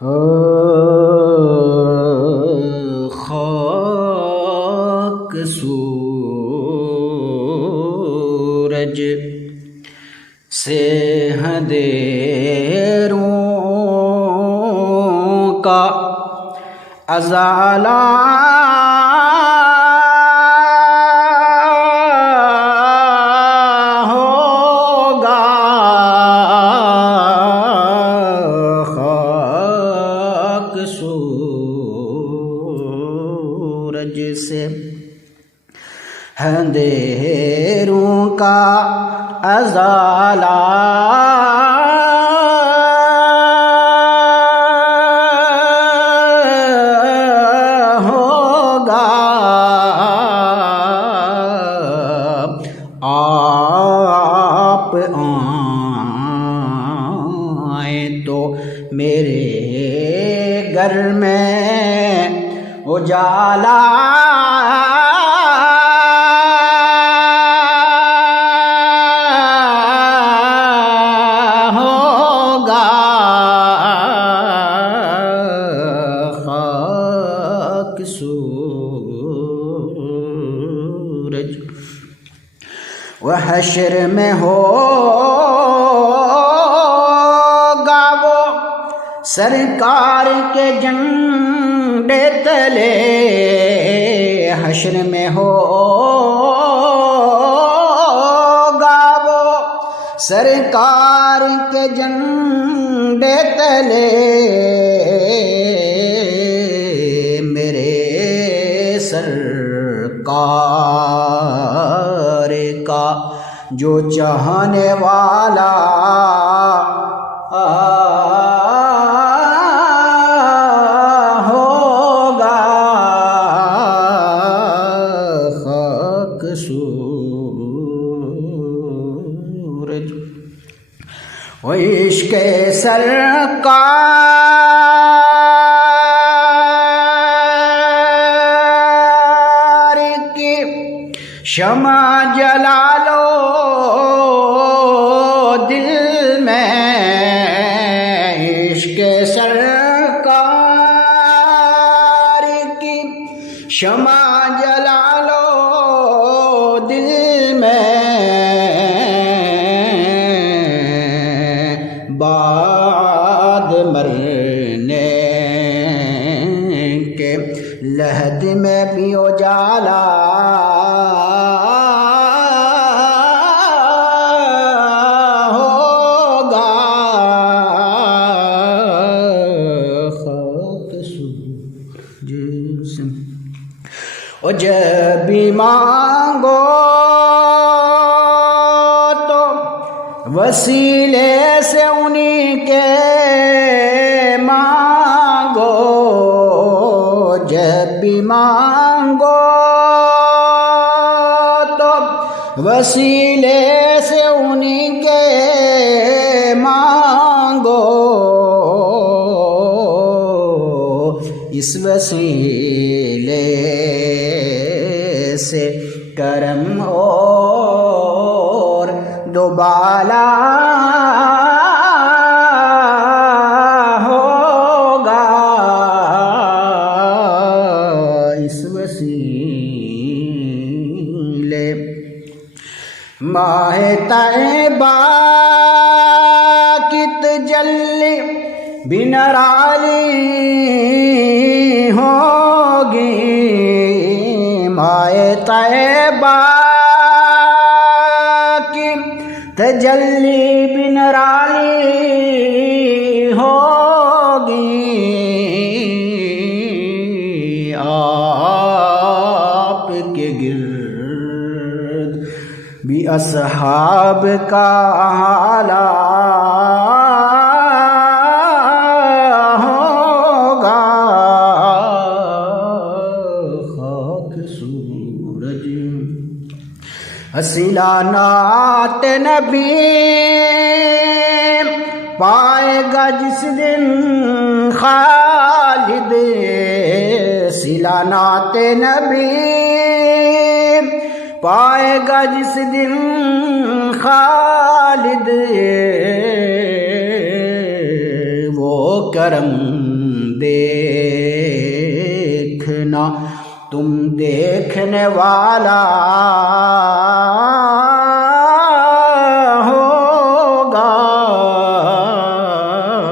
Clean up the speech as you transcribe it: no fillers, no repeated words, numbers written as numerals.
خاک سورج سے اندھیروں کا ازالہ ہوگا، خاک سورج سے اندھیروں کا ازالہ ہوگا، آپ آئیں تو میرے گھر میں اجالا ہوگا، خاک سورج وہ حشر میں ہوگا، وہ سرکار کے جھنڈے تلے، حشر میں ہوگا وہ سرکار کے جھنڈے تلے، میرے سرکار کا جو چاہنے والا ہوگا، خاک سورج وہ عشق سرکار کی شمع جلا لو دل میں، عشق سرکار کی شمع جلا لو دل میں، بعد مرنے کے لحد میں بھی اجالا ہوگا، خاک سورج سے اور جب بھی مانگو تو وسیلے سے انہی کے مانگو، جب بھی مانگو تو وسیلے سے انہی کے مانگو، اس وسیلے سے کرم اور دوبالا ہوگا، اس وسیلے ماہ طیبہ کی تجلی بھی نرالی ہوگی، ماہ طیبہ کی تجلی بھی نرالی ہوگی، آپ کے گرد بھی اصحاب کا حالہ ہوگا، خاک سورج حسیلہ نعت نبی پائے گا جس دن خالد، سلا نعت نبی پائے گا جس دن خالد، وہ کرم دیکھنا، تم دیکھنے والا